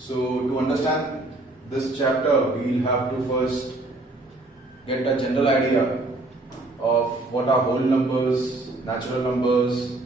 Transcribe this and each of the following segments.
So to understand this chapter, we'll have to first get a general idea of what are whole numbers, natural numbers,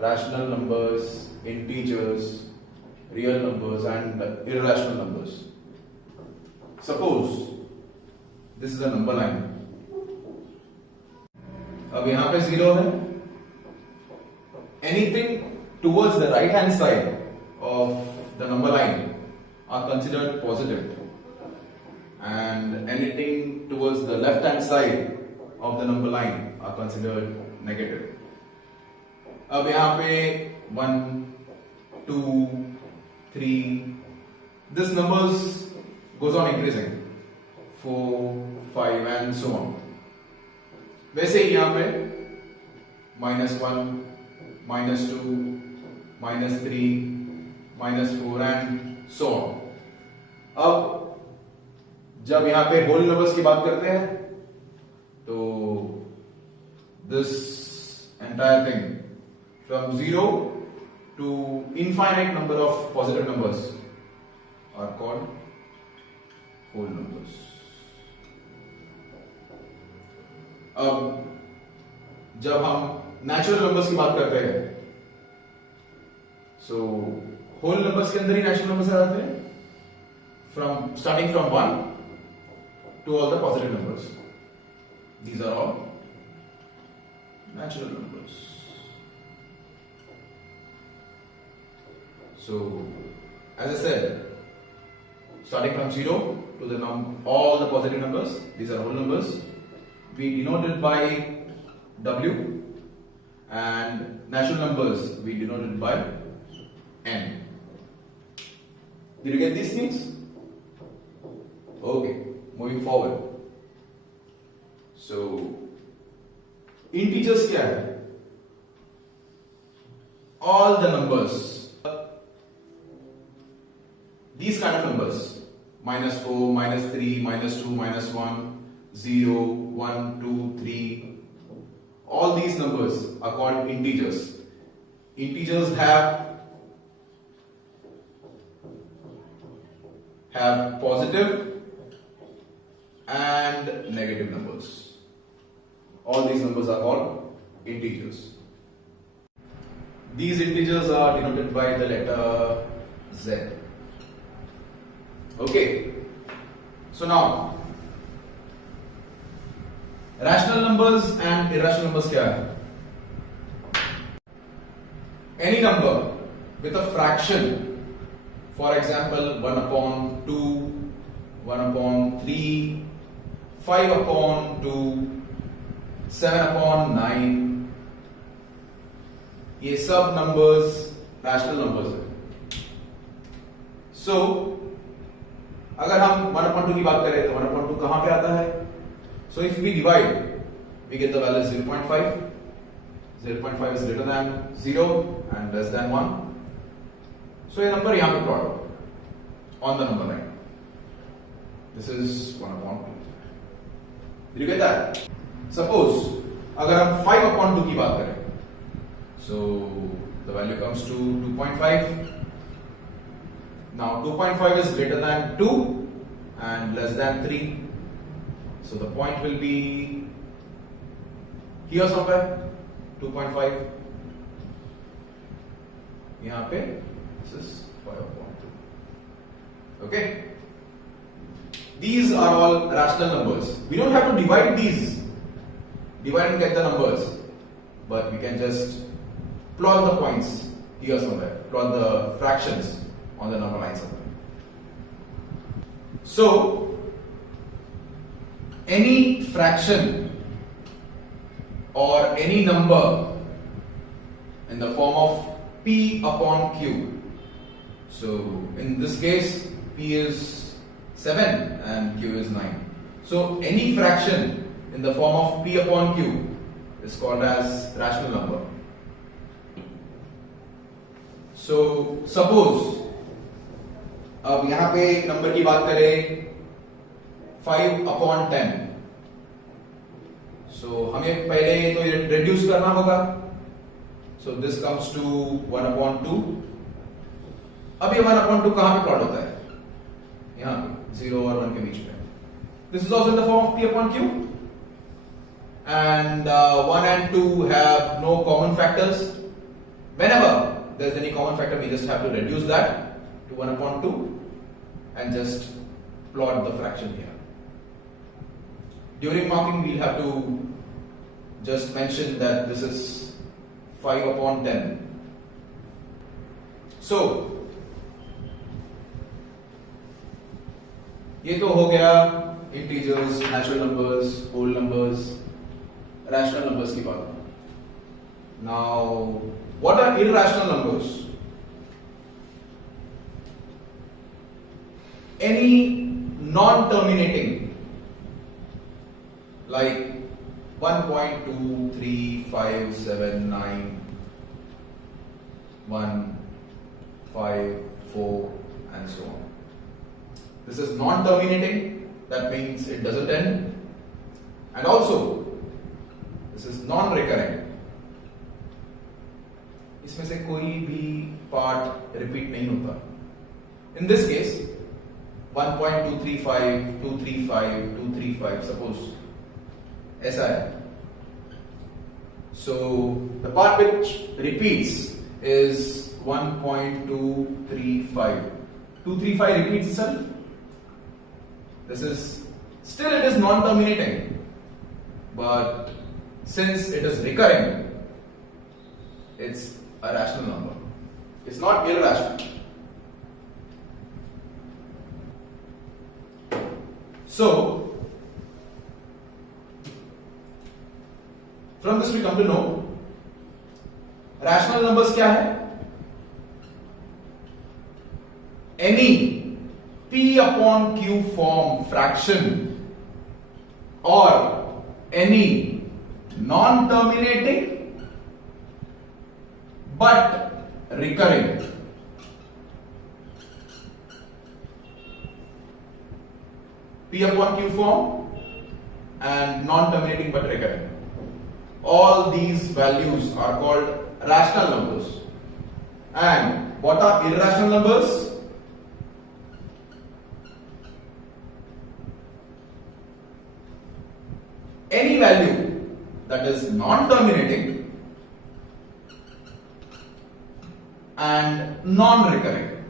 rational numbers, integers, real numbers and irrational numbers. Suppose this is a number line. अब यहाँ पे 0 है. Anything towards the right hand side of the number line are considered positive, and anything towards the left hand side of the number line are considered negative. अब यहाँ पे 1, 2, 3, this numbers goes on increasing, 4, 5 and so on. वैसे ही यहाँ पे -1, -2, -3, -4 and so on. अब जब यहाँ पे होल नंबर्स की बात करते हैं तो this entire thing from 0 to infinite number of positive numbers are called whole numbers. अब जब हम नेचुरल नंबर्स की बात करते हैं, सो होल नंबर्स के अंदर ही नेचुरल नंबर्स आ जाते हैं, starting from 1 to all the positive numbers. These are all natural numbers. So, as I said, starting from 0 to all the positive numbers, these are whole numbers. We denote it by W, and natural numbers we denote it by N. Did you get these things? Okay, moving forward. So, integers क्या है? All the numbers, these kind of numbers, -4, -3, -2, -1, 0, 1, 2, 3, all these numbers are called integers. Integers have positive and negative numbers. All these numbers are called integers. These integers are denoted by the letter Z. Okay. So now, rational numbers and irrational numbers क्या है? Any number with a fraction, for example 1/2, 1/3, 5/2, 7/9, ये सब numbers rational numbers है. So अगर हम 1/2 की बात करें तो 1/2 कहां पे आता है? So if we divide, we get the value 0.5. 0.5 is greater than 0 and less than 1. So ये number यहाँ पे plot होगा on the number line. This is 1/2. Did you get that? Suppose अगर हम 5/2 की बात करें, so the value comes to 2.5. Now 2.5 is greater than 2 and less than 3. So the point will be here somewhere, 2.5. यहाँ पे this is 5/2. Okay. These are all rational numbers. We don't have to divide these, divide and get the numbers, but we can just plot the points here somewhere, plot the fractions on the number line somewhere. So any fraction or any number in the form of P/Q. So in this case P is 7 and Q is 9. So any fraction in the form of P/Q is called as rational number. So suppose अब यहां पे number की बात करें 5/10. So हमें पहले तो reduce करना होगा. So this comes to 1/2. अब ये 1/2 कहां पे प्लॉट होता है? यहाँ पे 0 और 1 के बीच में. This is also in the form of P upon Q. And 1 and 2 have no common factors. Whenever there's any common factor, we just have to reduce that to 1 upon 2 and just plot the fraction here. During marking, we'll have to just mention that this is 5 upon 10. So, ये तो हो गया integers, natural numbers, whole numbers, rational numbers की बात. Now, what are irrational numbers? Any non-terminating, like 1.2, 3, 5, 7, 9, 1, 5, 4, and so on. This is non-terminating, that means it doesn't end. And also, this is non-recurring. इसमें से कोई भी part repeat नहीं होता. In this case, 1.235, 235, 235, suppose ऐसा है. So the part which repeats is 1.235. 235 repeats itself. This is still, it is non-terminating, but since it is recurring, it's a rational number. It's not irrational. So from this we come to know rational numbers क्या है? Any P upon Q form fraction or any non-terminating but recurring P upon Q form and non-terminating but recurring. All these values are called rational numbers. And what are irrational numbers? Any value that is non-terminating and non-recurring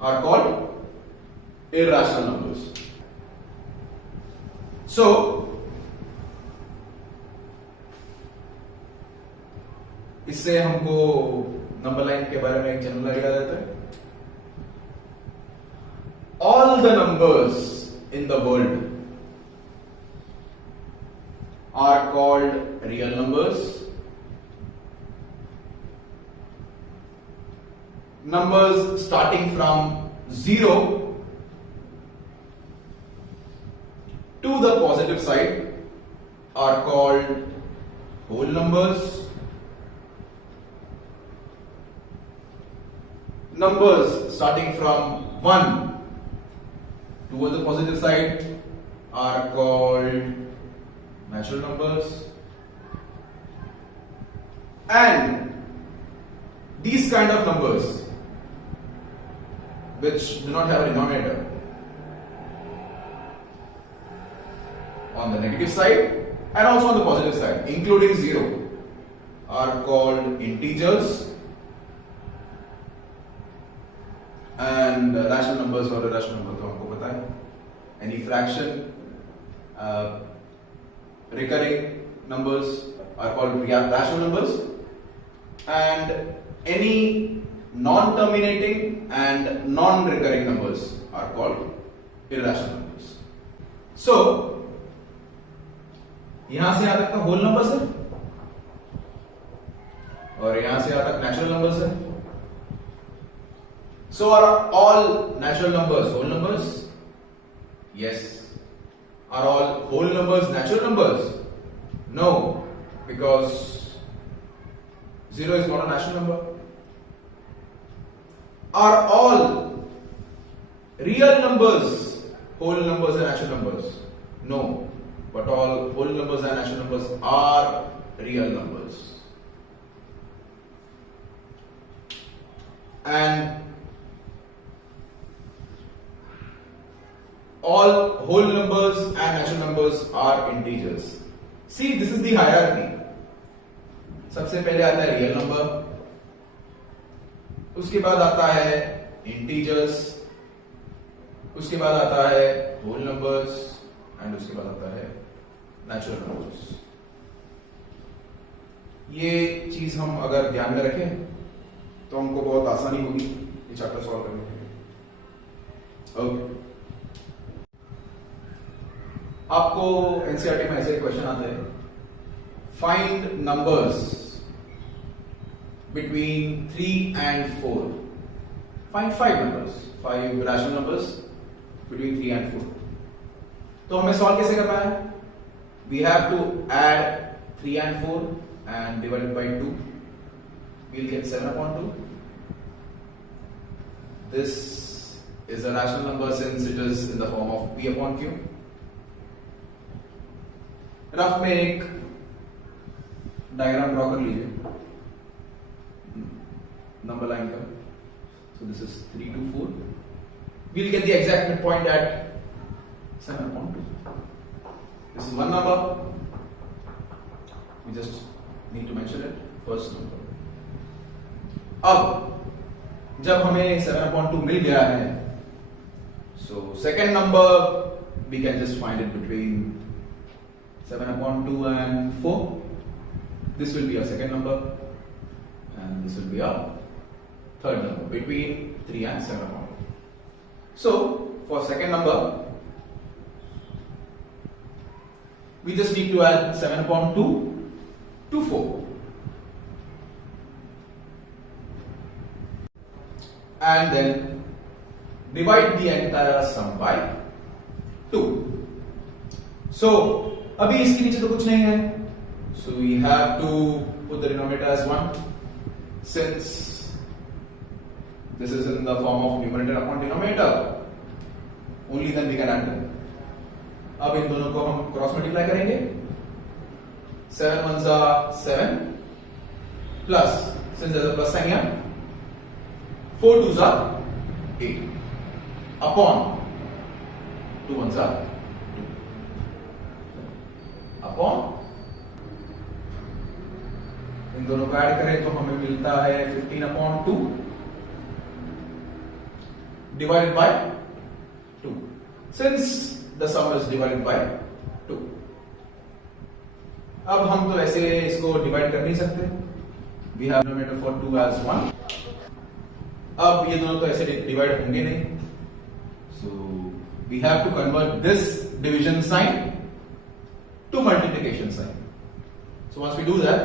are called irrational numbers. So, इससे हमको number line के बारे में एक general idea देता है. All the numbers in the world are called real numbers. Numbers starting from 0 to the positive side are called whole numbers. Numbers starting from 1 towards the positive side are called natural numbers. And these kind of numbers which do not have a denominator on the negative side and also on the positive side, including 0, are called integers. And rational numbers or irrational numbers तो हमको पता है. Any fraction, recurring numbers are called rational numbers, and any non-terminating and non-recurring numbers are called irrational numbers. So यहां से यहां तक का whole numbers है और यहां से यहां तक natural numbers है. So are all natural numbers whole numbers? Yes. Are all whole numbers natural numbers? No, because 0 is not a natural number. Are all real numbers whole numbers and natural numbers? No, but all whole numbers and natural numbers are real numbers. and all whole numbers and natural numbers are integers. See, this is the hierarchy. सबसे पहले आता है real number, उसके बाद आता है integers, उसके बाद आता है होल नंबर्स एंड उसके बाद आता है नेचुरल नंबर्स. ये चीज हम अगर ध्यान में रखें तो हमको बहुत आसानी होगी ये चैप्टर सॉल्व करने के लिए. ओके, आपको एनसीईआरटी में ऐसे क्वेश्चन आते हैं, find numbers between 3 and 4. Find 5 numbers, 5 rational numbers between 3 and 4. तो हमें सॉल्व कैसे करना है? We have to add 3 and 4 and divide it by 2. We'll get 7/2. This is a rational number since it is in the form of p/q. Rough में एक diagram draw कर लीजिए number line का. So this is 3 to 4. We'll get the exact midpoint at 7/2. This is one number. We just need to mention it. First number. अब जब हमें 7/2 मिल गया है, so second number we can just find it between 7/2 and 4. This will be our second number and this will be our third number between 3 and 7/2. So for second number we just need to add 7/2 to 4 and then divide the entire sum by 2. So अभी इसके नीचे तो कुछ नहीं है, so we have to put the denominator as 1 since this is in the form of numerator upon denominator. Only then we can add them. अब इन दोनों को हम क्रॉस मल्टीप्लाई करेंगे. 7 ones are 7 plus, since there's a plus sign here, 4 twos are 8 upon 2 ones are upon, इन दोनों को add करें तो हमें मिलता है 15/2 divided by 2. Since the some is divided by 2. अब हम तो ऐसे इसको डिवाइड कर नहीं सकते. We have denominator for 2 as 1. अब ये दोनों तो ऐसे डिवाइड होंगे नहीं, so we have to convert this division sign to multiplication sign. So once we do that,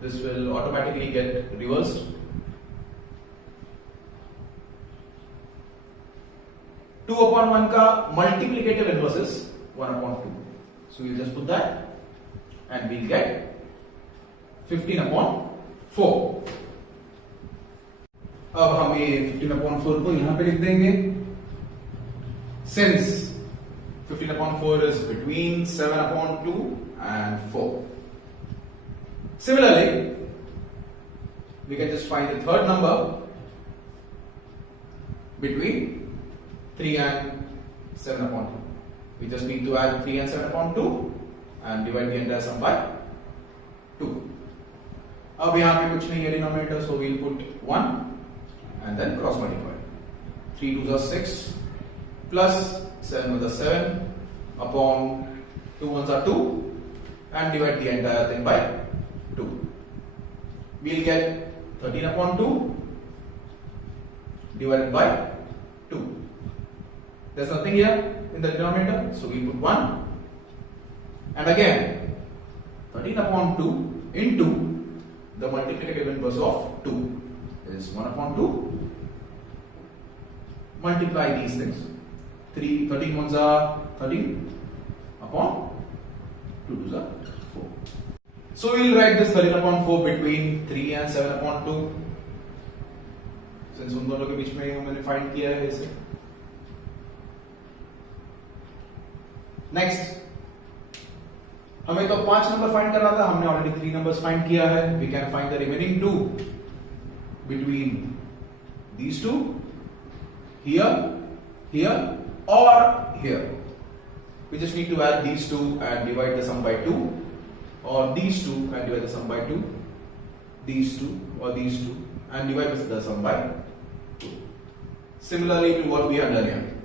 this will automatically get reversed. 2/1 का multiplicative inverse is 1/2. So we'll just put that and we'll get 15/4. अब हम ये 15/4 को यहां पे लिख देंगे. Since 15/4 is between 7/2 and 4. Similarly, we can just find the third number between 3 and 7/2. We just need to add 3 and 7/2 and divide the entire sum by 2. अब यहां पे कुछ नहीं है denominator, so we'll put 1 and then cross multiply. 3 2s are 6 plus 7 ones are 7 upon 2 ones are 2 and divide the entire thing by 2. We'll get 13/2 divided by 2. There's nothing here in the denominator, so we put 1 and again 13/2 into the multiplicative inverse of 2 is 1/2. Multiply these things. 13 ones are 13 upon 2 twos are 4. So we'll write this 13/4 between 3 and 7/2. Since उन दोनों के बीच में हमने find किया है इसे. Next हमें तो 5 नंबर फाइंड करना था, हमने ऑलरेडी 3 नंबर्स फाइंड किया है. We can find the remaining 2 between These two, here, here, or here. We just need to add these two and divide the sum by 2, or these two and divide the sum by 2, these two or these two and divide the sum by 2. Similarly to what we had done here.